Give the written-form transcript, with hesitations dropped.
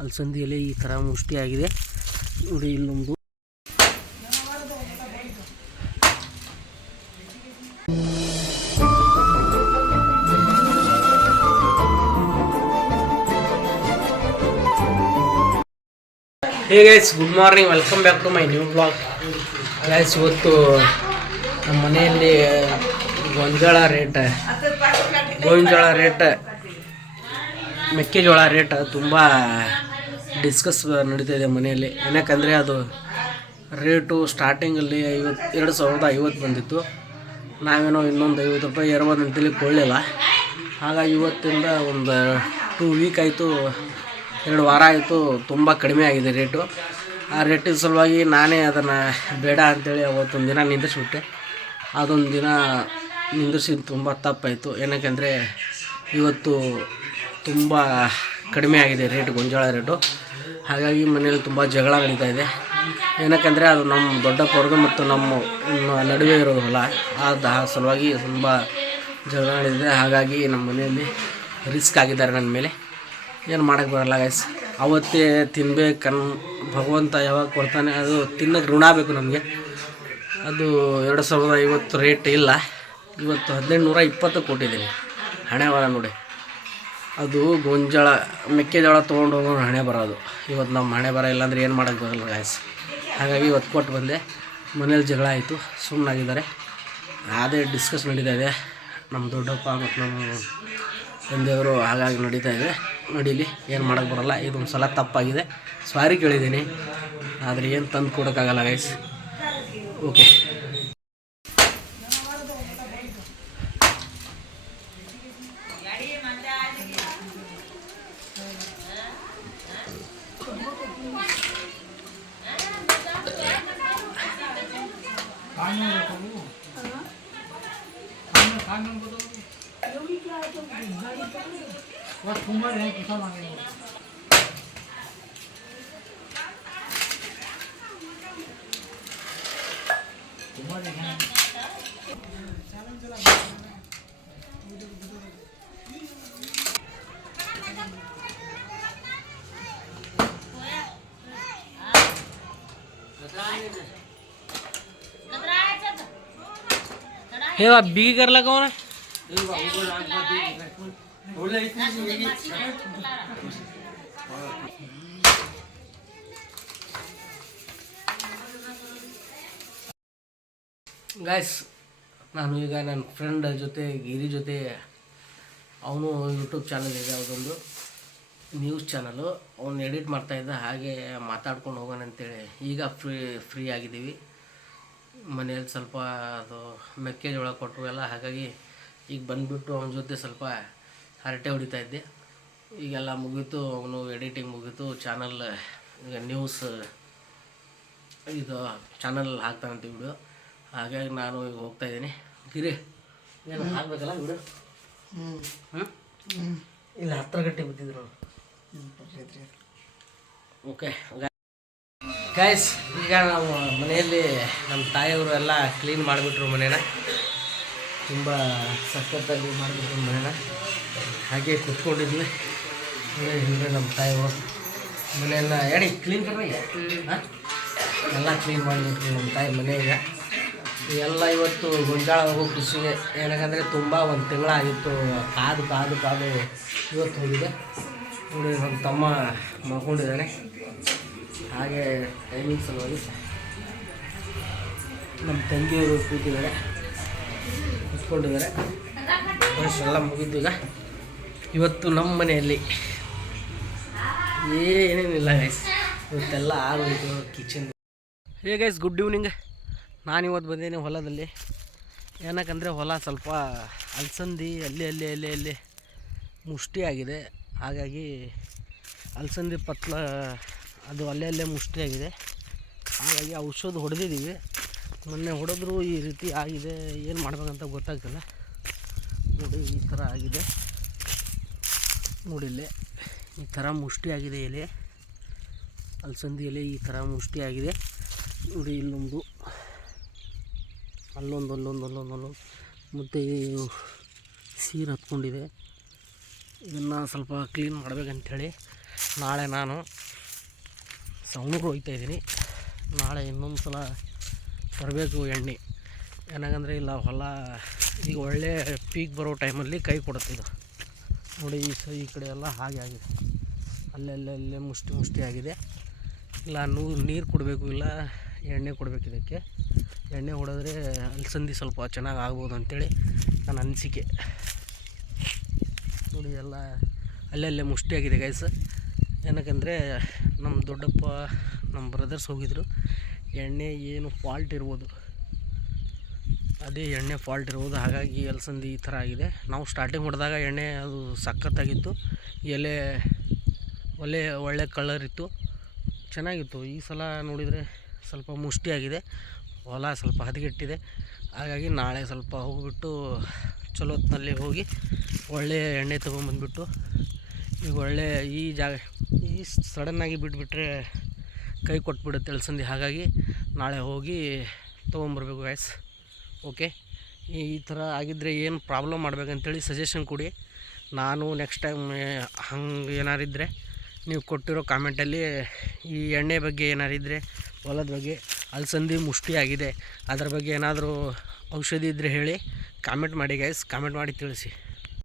ಅಲಸಂದಿ ಎಲೆ ಈ ಥರ ಮುಷ್ಟಿ ಆಗಿದೆ ನೋಡಿ. ಇಲ್ಲೊಂದು hey guys, good morning, welcome back to my new blog. Guys, ಇವತ್ತು ನಮ್ಮ ಮನೆಯಲ್ಲಿ ಗೋಂಜಾಳ ರೇಟ್ ಮೆಕ್ಕೆಜೋಳ ರೇಟ್ ತುಂಬ ಡಿಸ್ಕಸ್ ನಡೀತಾ ಇದೆ ಮನೆಯಲ್ಲಿ. ಏನಕ್ಕಂದರೆ ಅದು ರೇಟು ಸ್ಟಾರ್ಟಿಂಗಲ್ಲಿ 2,050 ಬಂದಿತ್ತು. ನಾವೇನೋ ಇನ್ನೊಂದು 50 ರೂಪಾಯಿ ಏರ್ಬೋದು ಅಂತೇಳಿ ಕೊಳ್ಳಿಲ್ಲ. ಹಾಗಾಗಿ ಇವತ್ತಿಂದ ಒಂದು 2 ವೀಕ್ ಆಯಿತು, 2 ವಾರ ಆಯಿತು, ತುಂಬ ಕಡಿಮೆ ಆಗಿದೆ ರೇಟು. ಆ ರೇಟಿನ ಸಲುವಾಗಿ ನಾನೇ ಅದನ್ನು ಬೇಡ ಅಂಥೇಳಿ ಅವತ್ತೊಂದು ದಿನ ನಿಂದಿಸ್ಬಿಟ್ಟೆ. ಅದೊಂದು ದಿನ ನಿಂದಿಸಿದ್ದು ತುಂಬ ತಪ್ಪಾಯಿತು. ಏನಕ್ಕೆಂದರೆ ಇವತ್ತು ತುಂಬ ಕಡಿಮೆ ಆಗಿದೆ ರೇಟ್, ಗೋಂಜಾಳ ರೇಟು. ಹಾಗಾಗಿ ಮನೆಯಲ್ಲಿ ತುಂಬ ಜಗಳ ನಡೀತಾ ಇದೆ. ಏನಕ್ಕೆಂದರೆ ಅದು ನಮ್ಮ ದೊಡ್ಡಪ್ಪವ್ರದ್ದು ಮತ್ತು ನಮ್ಮ ನಡುವೆ ಇರೋದು ಹೊಲ, ಆ ಸಲುವಾಗಿ ತುಂಬ ಜಗಳ ನಡೀತಿದೆ. ಹಾಗಾಗಿ ನಮ್ಮ ಮನೆಯಲ್ಲಿ ರಿಸ್ಕ್ ಆಗಿದ್ದಾರೆ ನನ್ನ ಮೇಲೆ. ಏನು ಮಾಡೋಕ್ಕೆ ಬರಲ್ಲ ಗೈಸ್. ಅವತ್ತೇ ತಿನ್ಬೇಕು, ಭಗವಂತ ಯಾವಾಗ ಕೊಡ್ತಾನೆ ಅದು ತಿನ್ನೋಕ್ಕೆ ಋಣ ಬೇಕು ನಮಗೆ. ಅದು 2,050 ರೇಟ್ ಇಲ್ಲ, ಇವತ್ತು 1,820 ಕೊಟ್ಟಿದ್ದೀನಿ. ಹಣೆ ಬರ ನೋಡಿ, ಅದು ಗೋಂಜಾಳ ಮೆಕ್ಕೆಜೋಳ ತೊಗೊಂಡು ಹೋಗೋರು ಹಣೆ ಬರೋದು. ಇವತ್ತು ನಮ್ಮ ಹಣೆ ಬರ ಇಲ್ಲಾಂದ್ರೆ ಏನು ಮಾಡೋಕ್ಕೆ ಬರಲ್ಲ ಗೈಸ್. ಹಾಗಾಗಿ ಇವತ್ತು ಕೊಟ್ಟು ಬಂದೆ. ಮನೇಲಿ ಜಗಳ ಆಯಿತು, ಸುಮ್ಮನಾಗಿದ್ದಾರೆ. ಅದೇ ಡಿಸ್ಕಸ್ ನಡೀತಾ ಇದೆ ನಮ್ಮ ದೊಡ್ಡಪ್ಪ ಮತ್ತು ನಮ್ಮ ತಂದೆಯವರು. ಹಾಗಾಗಿ ನಡೀತಾ ಇದೆ, ನಡೀಲಿ, ಏನು ಮಾಡೋಕ್ಕೆ ಬರಲ್ಲ. ಇದೊಂದು ಸಲ ತಪ್ಪಾಗಿದೆ, ಸಾರಿ ಕೇಳಿದ್ದೀನಿ, ಆದರೆ ಏನು ತಂದು ಕೊಡೋಕ್ಕಾಗಲ್ಲ ಗೈಸ್. ಓಕೆ, हे बा बिगी करला कौन है? ಗೈಸ್, ನಾನು ಈಗ ನನ್ನ ಫ್ರೆಂಡ್ ಜೊತೆ ಗಿರಿ ಜೊತೆ, ಅವನು ಯೂಟ್ಯೂಬ್ ಚಾನಲ್ ಇದೆ, ಅದೊಂದು ನ್ಯೂಸ್ ಚಾನಲು, ಅವನು ಎಡಿಟ್ ಮಾಡ್ತಾಯಿದ್ದ. ಹಾಗೆ ಮಾತಾಡ್ಕೊಂಡು ಹೋಗೋಣ ಅಂತೇಳಿ ಈಗ ಫ್ರೀ ಆಗಿದ್ದೀವಿ. ಮನೆಯಲ್ಲಿ ಸ್ವಲ್ಪ ಅದು ಮೆಕ್ಕೆಜೋಳ ಕೊಟ್ಟರು ಎಲ್ಲ, ಹಾಗಾಗಿ ಈಗ ಬಂದುಬಿಟ್ಟು ಅವನ ಜೊತೆ ಸ್ವಲ್ಪ ಹರಟೆ ಹೊಡಿತಾ ಇದ್ದೆ. ಈಗೆಲ್ಲ ಮುಗೀತು, ಅವನು ಎಡಿಟಿಂಗ್ ಮುಗೀತು, ಚಾನಲ್ ಈಗ ನ್ಯೂಸ್ ಇದು ಚಾನಲ್ ಹಾಕ್ತಾನಂತ ವಿಡಿಯೋ. ಹಾಗಾಗಿ ನಾನು ಈಗ ಹೋಗ್ತಾಯಿದ್ದೀನಿ. ಗಿರಿ ಏನು ಹಾಕ್ಬೇಕಲ್ಲ ವಿಡಿಯೋ? ಇಲ್ಲ 10 ಗಂಟೆ ಬಿದ್ದಿದ್ರು. ಓಕೆ ಗೈಸ್, ಈಗ ನಾವು ಮನೆಯಲ್ಲಿ ನಮ್ಮ ತಾಯಿಯವರು ಎಲ್ಲ ಕ್ಲೀನ್ ಮಾಡಿಬಿಟ್ರು ಮನೇನ, ತುಂಬ ಸಖತ್ತಾಗಿ ಮಾಡಿಬಿಟ್ರು ಮನೇನ. ಹಾಗೆ ಕೂತ್ಕೊಂಡಿದ್ವಿ. ಹಿಂಗೆ ನಮ್ಮ ತಾಯಿಯವರು ಮನೆಯೆಲ್ಲ ಕ್ಲೀನ್ ಎಲ್ಲ ಕ್ಲೀನ್ ಮಾಡಿಬಿಟ್ರು ನಮ್ಮ ತಾಯಿ ಮನೆಯಾಗ. ಎಲ್ಲ ಇವತ್ತು ಗೊಂಜಾಳ ಹೋಗೋ ಖುಷಿಗೆ, ಏನಕ್ಕಂದರೆ ತುಂಬ ಒಂದು ತಿಂಗಳಾಗಿತ್ತು ಕಾದು ಇವತ್ತು ಹೋಗಿದೆ. ನೋಡಿ, ನಮ್ಮ ತಮ್ಮ ಮಲ್ಕೊಂಡಿದ್ದಾನೆ. ಹಾಗೆ ಟೈಮಿಂಗ್ ಸಲುವಾಗಿ ನಮ್ಮ ತಂಗಿಯವರು ಕೂತ್ಕೊಂಡಿದ್ದಾರೆ. ಎಲ್ಲ ಮುಗಿದ್ದು. ಈಗ ಇವತ್ತು ನಮ್ಮ ಮನೆಯಲ್ಲಿ ಏನೇನಿಲ್ಲ ಗೈಸ್, ಇವತ್ತೆಲ್ಲ ಆಗೋಯ್ತು kitchen. Hey guys, good evening. ನಾನಿವತ್ತು ಬಂದೇನೆ ಹೊಲದಲ್ಲಿ. ಏನಕ್ಕಂದರೆ ಹೊಲ ಸ್ವಲ್ಪ ಅಲಸಂದಿ ಅಲ್ಲಿ ಮುಷ್ಟಿ ಆಗಿದೆ. ಹಾಗಾಗಿ ಅಲಸಂದಿ ಪತ್ಲ ಅದು ಅಲ್ಲೇ ಮುಷ್ಟಿಯಾಗಿದೆ. ಹಾಗಾಗಿ ಔಷಧ ಹೊಡೆದಿದ್ದೀವಿ. ಮೊನ್ನೆ ಹೊಡೆದ್ರು ಈ ರೀತಿ ಆಗಿದೆ, ಏನು ಮಾಡ್ಬೇಕಂತ ಗೊತ್ತಾಗ್ತಿಲ್ಲ. ನೋಡಿ, ಈ ಥರ ಆಗಿದೆ ನೋಡಿಲ್ಲೇ, ಈ ಥರ ಮುಷ್ಟಿ ಆಗಿದೆ ಎಲೆ, ಅಲಸಂದಿ ಎಲೆ ಈ ಥರ ಮುಷ್ಟಿ ಆಗಿದೆ ನೋಡಿ. ಇಲ್ಲೊಂದು, ಅಲ್ಲೊಂದು ಮತ್ತು ಸೀರು ಹತ್ಕೊಂಡಿದೆ. ಇದನ್ನು ಸ್ವಲ್ಪ ಕ್ಲೀನ್ ಮಾಡಬೇಕಂಥೇಳಿ ನಾಳೆ ನಾನು ಸವಣೂರು ಹೋಗ್ತಾಯಿದ್ದೀನಿ. ನಾಳೆ ಇನ್ನೊಂದು ಸಲ ತರಬೇಕು ಎಣ್ಣೆ. ಏನಾಗಂದರೆ ಇಲ್ಲ ಹೊಲ ಈಗ ಒಳ್ಳೆ ಪೀಕ್ ಬರೋ ಟೈಮಲ್ಲಿ ಕೈ ಕೊಡುತ್ತೆ ಇದು. ನೋಡಿ ಈ ಕಡೆ ಎಲ್ಲ ಹಾಗೆ ಆಗಿದೆ, ಅಲ್ಲೇ ಮುಷ್ಟಿ ಆಗಿದೆ. ಇಲ್ಲ ನೀರು ಕೊಡಬೇಕು, ಇಲ್ಲ ಎಣ್ಣೆ ಕೊಡಬೇಕು. ಇದಕ್ಕೆ ಎಣ್ಣೆ ಹೊಡೆದ್ರೆ ಅಲಸಂದಿ ಸ್ವಲ್ಪ ಚೆನ್ನಾಗಿ ಆಗ್ಬೋದು ಅಂಥೇಳಿ ನನ್ನ ಅನಿಸಿಕೆ. ನೋಡಿ ಎಲ್ಲ ಅಲ್ಲೇ ಮುಷ್ಟಿಯಾಗಿದೆ ಗೈಸ್. ಏನಕ್ಕಂದರೆ ನಮ್ಮ ದೊಡ್ಡಪ್ಪ ನಮ್ಮ ಬ್ರದರ್ಸ್ ಹೋಗಿದ್ರು. ಎಣ್ಣೆ ಏನು ಫಾಲ್ಟ್ ಇರ್ಬೋದು, ಅದೇ ಎಣ್ಣೆ ಫಾಲ್ಟ್ ಇರ್ಬೋದು. ಹಾಗಾಗಿ ಅಲಸಂದಿ ಈ ಥರ ಆಗಿದೆ. ನಾವು ಸ್ಟಾರ್ಟಿಂಗ್ ಹೊಡೆದಾಗ ಎಣ್ಣೆ ಅದು ಸಖತ್ತಾಗಿತ್ತು, ಎಲೆ ಒಳ್ಳೆ ಕಲರ್ ಇತ್ತು, ಚೆನ್ನಾಗಿತ್ತು. ಈ ಸಲ ನೋಡಿದರೆ ಸ್ವಲ್ಪ ಮುಷ್ಟಿಯಾಗಿದೆ, ಹೊಲ ಸ್ವಲ್ಪ ಹದಗೆಟ್ಟಿದೆ. ಹಾಗಾಗಿ ನಾಳೆ ಸ್ವಲ್ಪ ಹೋಗಿಬಿಟ್ಟು ಚಲೋ ಹೊತ್ತಿನಲ್ಲಿ ಹೋಗಿ ಒಳ್ಳೆಯ ಎಣ್ಣೆ ತೊಗೊಂಬಂದ್ಬಿಟ್ಟು, ಈಗ ಈ ಸಡನ್ನಾಗಿ ಬಿಟ್ಬಿಟ್ರೆ ಕೈ ಕೊಟ್ಬಿಡುತ್ತೆ ಅಲಸಂದಿ. ಹಾಗಾಗಿ ನಾಳೆ ಹೋಗಿ ತೊಗೊಂಬರ್ಬೇಕು ಗೈಸ್. ಓಕೆ, ಈ ಥರ ಆಗಿದ್ದರೆ ಏನು ಪ್ರಾಬ್ಲಮ್ ಮಾಡ್ಬೇಕಂತೇಳಿ ಸಜೆಷನ್ ಕೊಡಿ. ನಾನು ನೆಕ್ಸ್ಟ್ ಟೈಮ್ ಹಂಗೆ ಏನಾರಿದ್ದರೆ ನೀವು ಕೊಟ್ಟಿರೋ ಕಾಮೆಂಟಲ್ಲಿ ಈ ಎಣ್ಣೆ ಬಗ್ಗೆ ಏನಾರಿದ್ದರೆ, ಹೊಲದ ಬಗ್ಗೆ, ಅಲಸಂದಿ ಮುಷ್ಟಿ ಆಗಿದೆ ಅದ್ರ ಬಗ್ಗೆ ಏನಾದರೂ ಔಷಧಿ ಇದ್ದರೆ ಹೇಳಿ, ಕಾಮೆಂಟ್ ಮಾಡಿ ಗೈಸ್. ಕಾಮೆಂಟ್ ಮಾಡಿ ತಿಳಿಸಿ.